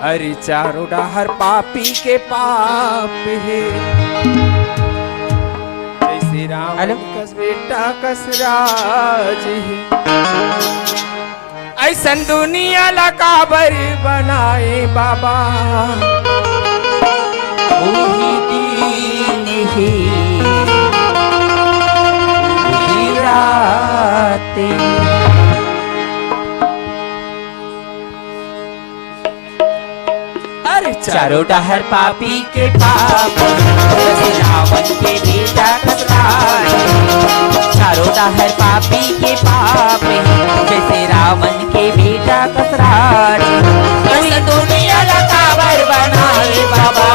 अरे चारों डहर पापी के पाप है, जैसे राम कस बेटा कसराज है। ऐसन दुनिया ला काबर बनाए बाबा, वही दिन ही वही रातें। चारों डहर पापी के पाप, जैसे रावण के बेटा कसराज। चारों डहर पापी के पाप, जैसे रावण के बेटा कसराज। ऐसा दुनिया ला काबर बनाए बाबा,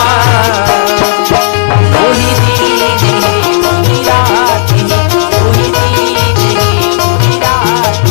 वही दिन वही रात, वही दिन वही रात।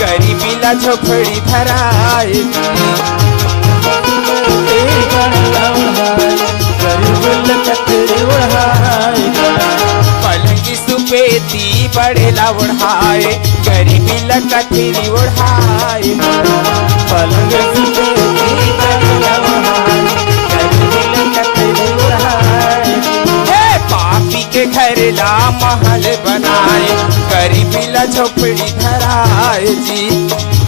गरीबी ला झोपड़ी धराए, पलंगी सुपेती बड़े ला उड़ाए, गरीबी ला कथेरी उड़ाए। पलंग सुपेती बड़े ला उड़ाए, गरीबी ला कथेरी उड़ाए। पापी के घर ला महल बनाए, गरीबी ला झोपड़ी धराए जी।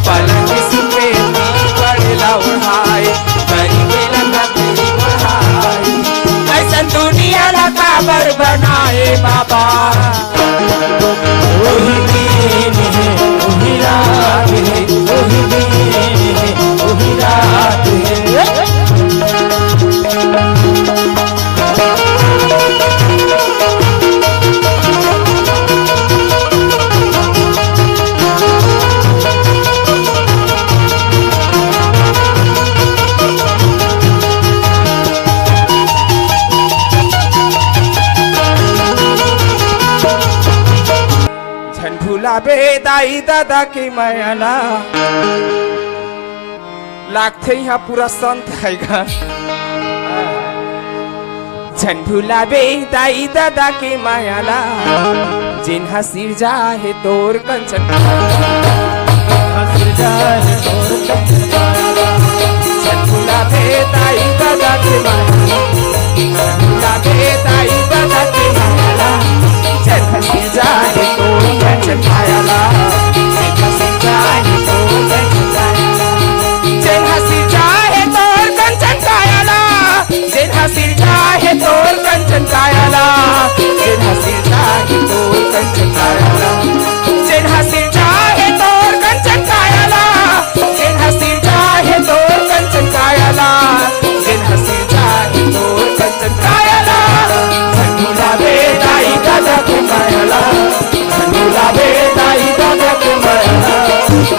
पलंग सुपेती बड़े ला उड़ाए, गरीबी ला कथेरी उड़ाए। ऐसा दुनिया ला काबर बनाए बाबा, वही दिन है वही रात है, वही दिन है वही रात है। बे दाई दादा के मायाला लागथे यहाँ पूरा संत आएगा। झंडूला बे दाई दादा के मायाला, जिन्हा सिर जाहे तोर कंचन झंडूला बे दाई दादा के मायाला, झंडूला बे दाई दादा के मायाला, जिन्हा सिर जाहे तोर कंचन कायाला, जिन्हा सिर जाहे तोर कंचन कायाला, जिन्हा सिर जाहे तोर कंचन कायाला, जिन्हा सिर जाहे तोर कंचन कायाला, जिन्हा सिर जाहे तोर कंचन कायाला, जिन्हा सिर जाहे तोर कंचन कायाला, जिन्हा सिर जाहे तोर कंचन कायाला, जिन्हा सिर जाहे तोर कंचन कायाला। झंडूला बे दाई दादा के मायाला, झंडूला बे दाई दादा के मायाला,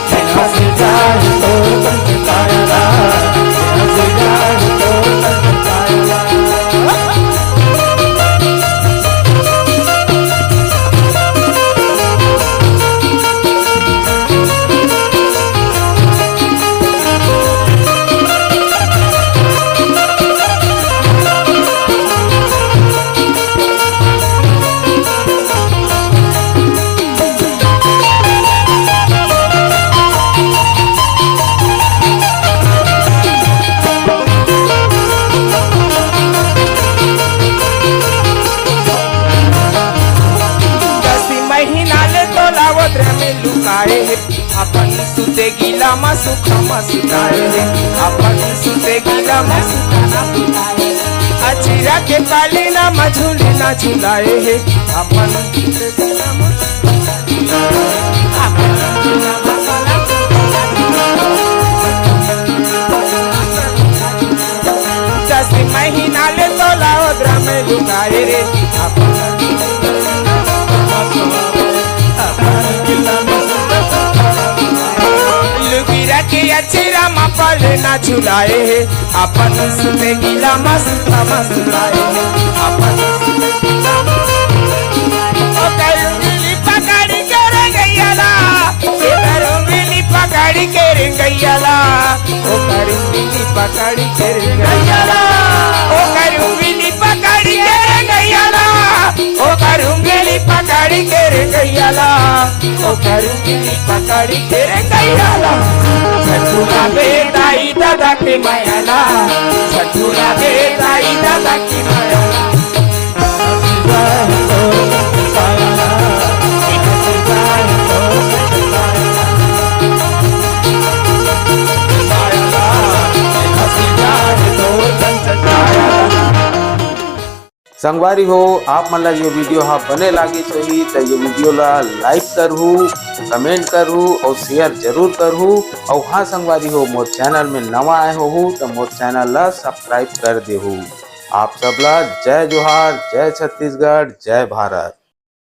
जिन्हा सिर जाहे तोर कंचन कायाला, जिन्हा सिर जाहे तोर कंचन कायाला। अपन सुते गिला मा सुखा मा सुताए, अपन सुते गिला मा सुखा ना सुताए। अचिरा के काली ना मझुले ना झुलाए है, अपन सुते गिला मा दस महीना ले तो लाओद्रा में लुकाए रे, अपन गिला झुलाए अपन सुते गिला मस्त मस्त लाए अपन ओ करूंगी पकड़ी कर गैयाला ये करूंगी पकड़ी कर गैयाला ओ करूंगी पकड़ी कर गैयाला ओ करूंगी पकड़ी कर गैयाला ओ करूंगी पकड़ी कर गैयाला ओ करूंगी पकड़ी कर गैयाला छठुला बेदाई दादा के मायाला छठुला बेदाई दादा की मायाला संगवारी हो आप मन ला ये वीडियो हाँ बने लागे सही तो ये वीडियो ला लाइक करहू, कमेंट करहू और शेयर जरूर करहू। और हाँ संगवारी हो मोर चैनल में नवा आए हो तो मोर चैनल ला सब्सक्राइब कर देहू। आप सबला जय जोहार, जय छत्तीसगढ़, जय भारत।